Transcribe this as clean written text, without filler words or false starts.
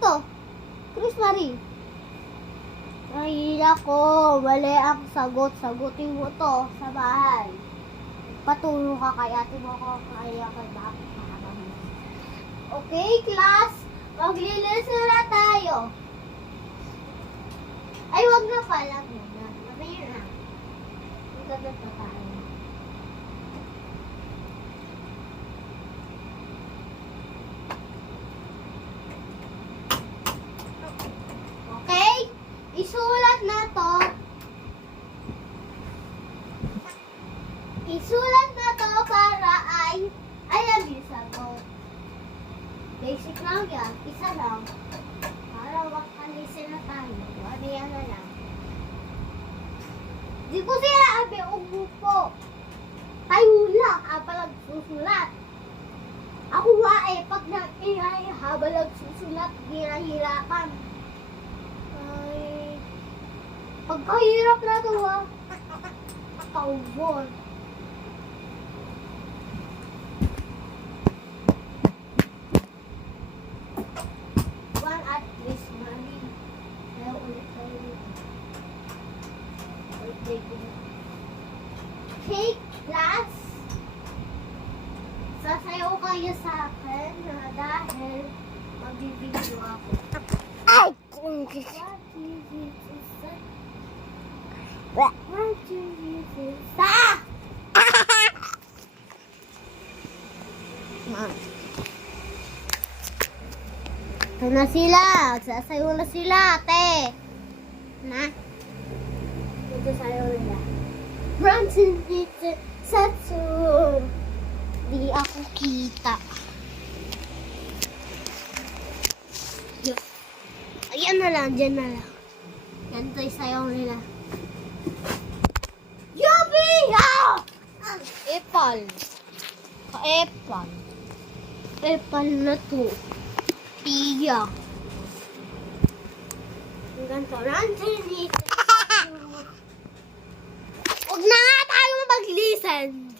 to? Chris Marie. Ay, ako. Mali ang sagot. Sagutin mo to sa bahay. Patulong ka kay ate mo ko. Kaya kay bakit makakami. Okay, class. Maglilisten na tayo. Ay, wag na pala muna. Mamaya na. Maganda pa tayo. Okay? Isulat na to. Isulat na to para ay alam yung sagot. Basic lang yan. Isa lang. Para makalisin na tayo. Ano yan na lang. Di ko sila abi umupo. Tayo lang. Habang nagsusulat. Ako nga pag nag-ingay habang nagsusulat, hirahirapan. Ay, pagkahirap na to Taubon. One at least, mami. Kaya ulit tayo dito. Okay, class. Sasayaw kayo sa akin na dahil magbibigyo ako. Ay! What is it to say? What is it to say? Ito na sila. Sasayaw na sila, ate. Na? Ito sayaw nila. Branson dito sa tour. Di ako kita. Ayan na lang, dyan na lang. Yan to sayaw nila. Yubi! Ah! Epal. Ka-epal. Epal na to. Tiya. Ang ganito. Branson dito. Huwag na nga tayo mag-listen.